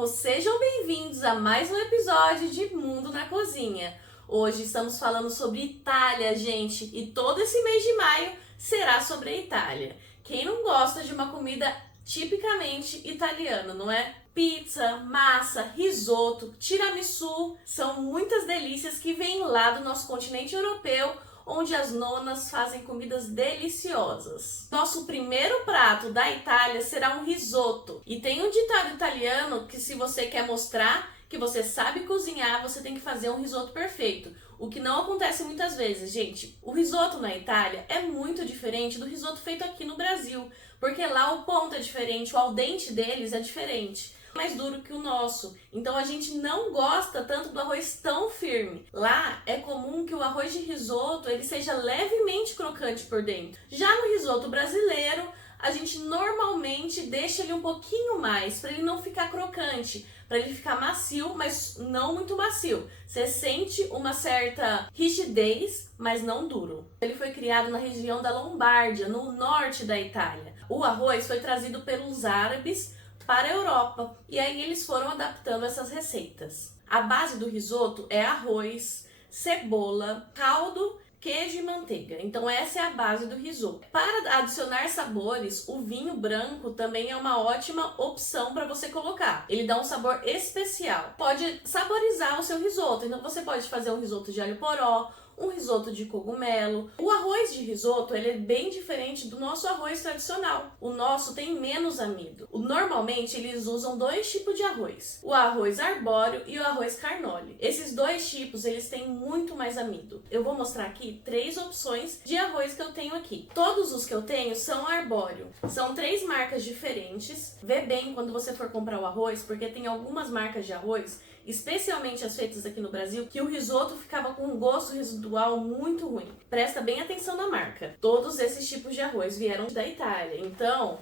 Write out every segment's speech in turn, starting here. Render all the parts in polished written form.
povo! Sejam bem-vindos a mais um episódio de Mundo na Cozinha. Hoje estamos falando sobre Itália, gente, e todo esse mês de maio será sobre a Itália. Quem não gosta de uma comida tipicamente italiana, não é? Pizza, massa, risoto, tiramisu, são muitas delícias que vêm lá do nosso continente europeu, onde as nonas fazem comidas deliciosas. Nosso primeiro prato da Itália será um risoto. E tem um ditado italiano que se você quer mostrar que você sabe cozinhar, você tem que fazer um risoto perfeito. O que não acontece muitas vezes, gente. O risoto na Itália é muito diferente do risoto feito aqui no Brasil, porque lá o ponto é diferente, o al dente deles é diferente. Mais duro que o nosso, então a gente não gosta tanto do arroz tão firme. Lá é comum que o arroz de risoto ele seja levemente crocante por dentro. Já no risoto brasileiro, a gente normalmente deixa ele um pouquinho mais para ele não ficar crocante, para ele ficar macio, mas não muito macio. Você sente uma certa rigidez, mas não duro. Ele foi criado na região da Lombardia, no norte da Itália. O arroz foi trazido pelos árabes para a Europa, e aí eles foram adaptando essas receitas. A base do risoto é arroz, cebola, caldo, queijo e manteiga. Então essa é a base do risoto. Para adicionar sabores, o vinho branco também é uma ótima opção para você colocar. Ele dá um sabor especial. Pode saborizar o seu risoto. Então você pode fazer um risoto de alho poró, um risoto de cogumelo. O arroz de risoto ele é bem diferente do nosso arroz tradicional. O nosso tem menos amido. Normalmente eles usam dois tipos de arroz: o arroz arbóreo e o arroz carnole. Esses dois tipos eles têm muito mais amido. Eu vou mostrar aqui 3 opções de arroz que eu tenho aqui. Todos os que eu tenho são arbóreo. São 3 marcas diferentes. Vê bem quando você for comprar o arroz, porque tem algumas marcas de arroz, especialmente as feitas aqui no Brasil, que o risoto ficava com um gosto residual muito ruim. Presta bem atenção na marca. Todos esses tipos de arroz vieram da Itália, então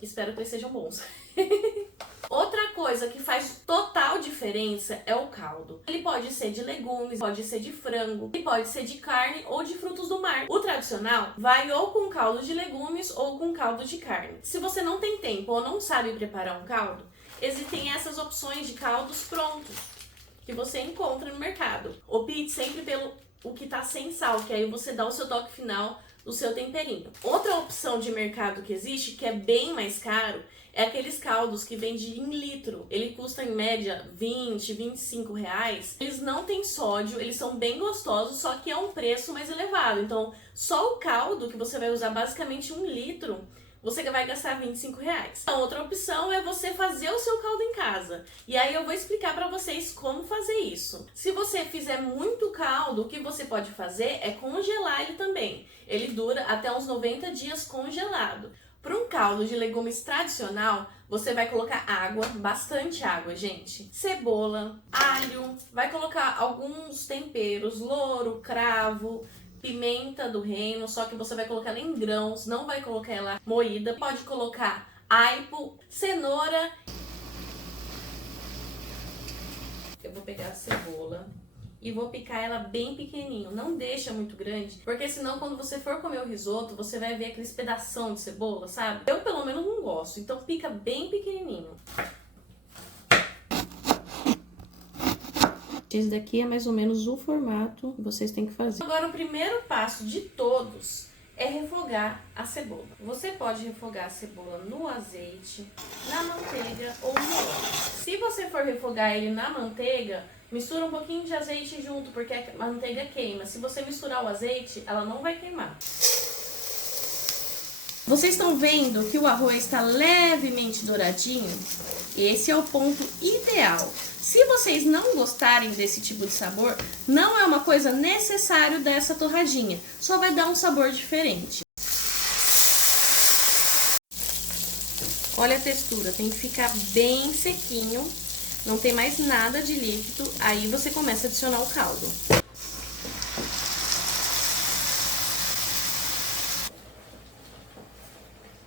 espero que eles sejam bons. Outra coisa que faz total diferença é o caldo. Ele pode ser de legumes, pode ser de frango, ele pode ser de carne ou de frutos do mar. O tradicional vai ou com caldo de legumes ou com caldo de carne. Se você não tem tempo ou não sabe preparar um caldo, existem essas opções de caldos prontos que você encontra no mercado. Opte sempre pelo o que tá sem sal, que aí você dá o seu toque final do seu temperinho. Outra opção de mercado que existe, que é bem mais caro, é aqueles caldos que vendem em litro. Ele custa em média 20, 25 reais. Eles não têm sódio, eles são bem gostosos, só que é um preço mais elevado. Então, só o caldo, que você vai usar basicamente 1 litro, você vai gastar 25 reais. A outra opção é você fazer o seu caldo em casa. E aí eu vou explicar para vocês como fazer isso. Se você fizer muito caldo, o que você pode fazer é congelar ele também. Ele dura até uns 90 dias congelado. Para um caldo de legumes tradicional, você vai colocar água, bastante água, gente. Cebola, alho, vai colocar alguns temperos, louro, cravo, pimenta do reino, só que você vai colocar ela em grãos, não vai colocar ela moída. Pode colocar aipo, cenoura. Eu vou pegar a cebola e vou picar ela bem pequenininho, não deixa muito grande, porque senão quando você for comer o risoto, você vai ver aqueles pedação de cebola, sabe? Eu pelo menos não gosto, então pica bem pequenininho. Esse daqui é mais ou menos o formato que vocês têm que fazer. Agora, o primeiro passo de todos é refogar a cebola. Você pode refogar a cebola no azeite, na manteiga ou no óleo. Se você for refogar ele na manteiga, mistura um pouquinho de azeite junto, porque a manteiga queima. Se você misturar o azeite, ela não vai queimar. Vocês estão vendo que o arroz está levemente douradinho? Esse é o ponto ideal. Se vocês não gostarem desse tipo de sabor, não é uma coisa necessária dessa torradinha. Só vai dar um sabor diferente. Olha a textura, tem que ficar bem sequinho. Não tem mais nada de líquido. Aí você começa a adicionar o caldo.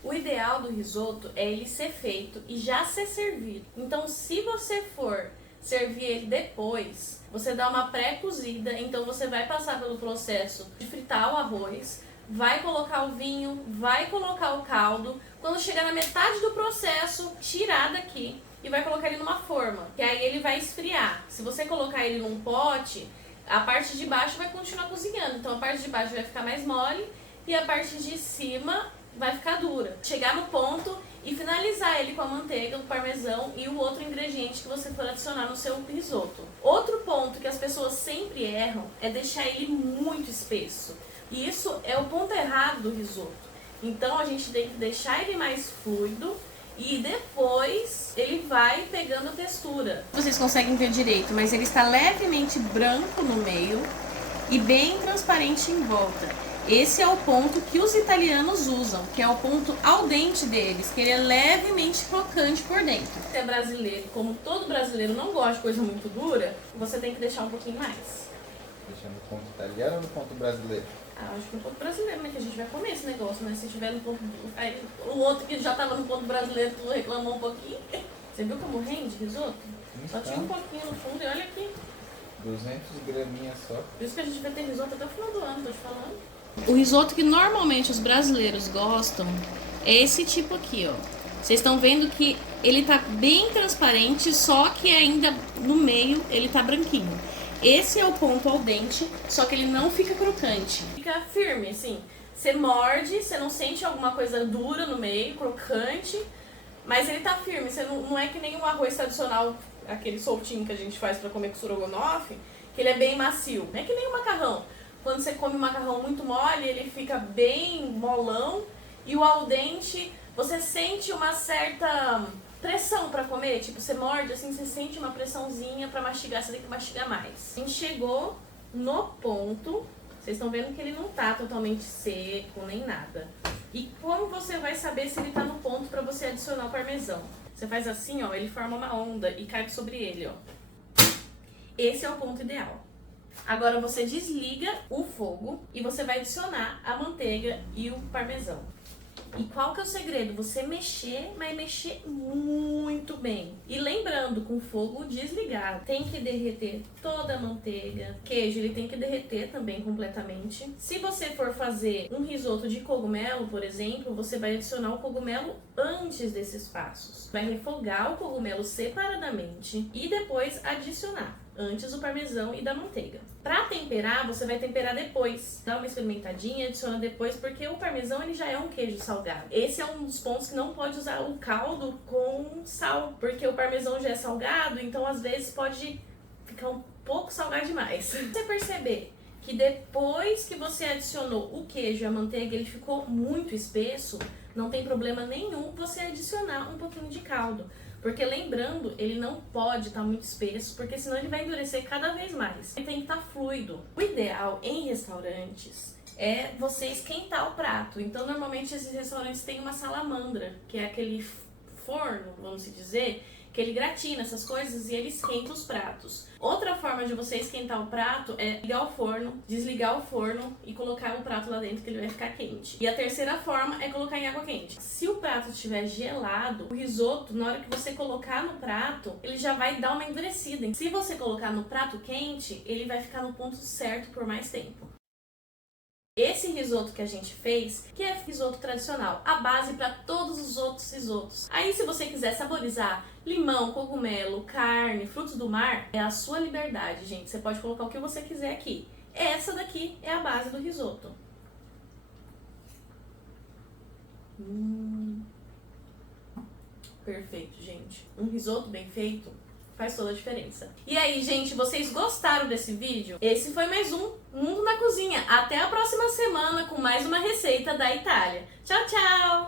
O ideal do risoto é ele ser feito e já ser servido. Então, se você for servir ele depois, você dá uma pré-cozida, então você vai passar pelo processo de fritar o arroz, vai colocar o vinho, vai colocar o caldo. Quando chegar na metade do processo, tirar daqui e vai colocar ele numa forma, que aí ele vai esfriar. Se você colocar ele num pote, a parte de baixo vai continuar cozinhando, então a parte de baixo vai ficar mais mole e a parte de cima vai ficar dura. Chegar no ponto e finalizar ele com a manteiga, o parmesão e o outro ingrediente que você for adicionar no seu risoto. Outro ponto que as pessoas sempre erram é deixar ele muito espesso. E isso é o ponto errado do risoto. Então a gente tem que deixar ele mais fluido e depois ele vai pegando textura. Vocês conseguem ver direito, mas ele está levemente branco no meio e bem transparente em volta. Esse é o ponto que os italianos usam, que é o ponto al dente deles, que ele é levemente crocante por dentro. Se é brasileiro, como todo brasileiro não gosta de coisa muito dura, você tem que deixar um pouquinho mais. Deixar no ponto italiano ou no ponto brasileiro? Ah, acho que no ponto brasileiro, né? Que a gente vai comer esse negócio, né? Se tiver no ponto... Aí, o outro que já tava no ponto brasileiro, tu reclamou um pouquinho. Você viu como rende risoto? Só tinha um pouquinho no fundo e olha aqui. 200 graminhas só. Por isso que a gente vai ter risoto até o final do ano, tô te falando. O risoto que normalmente os brasileiros gostam é esse tipo aqui, ó. Vocês estão vendo que ele tá bem transparente, só que ainda no meio ele tá branquinho. Esse é o ponto al dente, só que ele não fica crocante. Fica firme, assim. Você morde, você não sente alguma coisa dura no meio, crocante, mas ele tá firme. Você não é que nem o arroz tradicional, aquele soltinho que a gente faz pra comer com strogonoff, que ele é bem macio. Não é que nem o macarrão. Quando você come um macarrão muito mole, ele fica bem molão. E o al dente, você sente uma certa pressão pra comer. Tipo, você morde assim, você sente uma pressãozinha pra mastigar, você tem que mastigar mais. A gente chegou no ponto, vocês estão vendo que ele não tá totalmente seco, nem nada. E como você vai saber se ele tá no ponto pra você adicionar o parmesão? Você faz assim, ó, ele forma uma onda e cai sobre ele, ó. Esse é o ponto ideal. Agora você desliga o fogo e você vai adicionar a manteiga e o parmesão. E qual que é o segredo? Você mexer, mas mexer muito bem. E lembrando, com o fogo desligado, tem que derreter toda a manteiga. Queijo, ele tem que derreter também completamente. Se você for fazer um risoto de cogumelo, por exemplo, você vai adicionar o cogumelo antes desses passos. Vai refogar o cogumelo separadamente e depois adicionar antes o parmesão e da manteiga. Para temperar, você vai temperar depois. Dá uma experimentadinha, adiciona depois, porque o parmesão ele já é um queijo salgado. Esse é um dos pontos que não pode usar o caldo com sal, porque o parmesão já é salgado, então às vezes pode ficar um pouco salgado demais. Se você perceber que depois que você adicionou o queijo e a manteiga, ele ficou muito espesso, não tem problema nenhum você adicionar um pouquinho de caldo. Porque lembrando, ele não pode estar muito espesso, porque senão ele vai endurecer cada vez mais. Ele tem que estar fluido. O ideal em restaurantes é você esquentar o prato. Então, normalmente esses restaurantes têm uma salamandra, que é aquele forno, vamos dizer, que ele gratina essas coisas e ele esquenta os pratos. Outra forma de você esquentar o prato é ligar o forno, desligar o forno e colocar o prato lá dentro que ele vai ficar quente. E a terceira forma é colocar em água quente. Se o prato estiver gelado, o risoto, na hora que você colocar no prato, ele já vai dar uma endurecida. Se você colocar no prato quente, ele vai ficar no ponto certo por mais tempo. Esse risoto que a gente fez, que é risoto tradicional, a base para todos os outros risotos. Aí se você quiser saborizar limão, cogumelo, carne, frutos do mar, é a sua liberdade, gente. Você pode colocar o que você quiser aqui. Essa daqui é a base do risoto. Perfeito, gente. Um risoto bem feito faz toda a diferença. E aí, gente, vocês gostaram desse vídeo? Esse foi mais um Mundo na Cozinha. Até a próxima semana com mais uma receita da Itália. Tchau, tchau!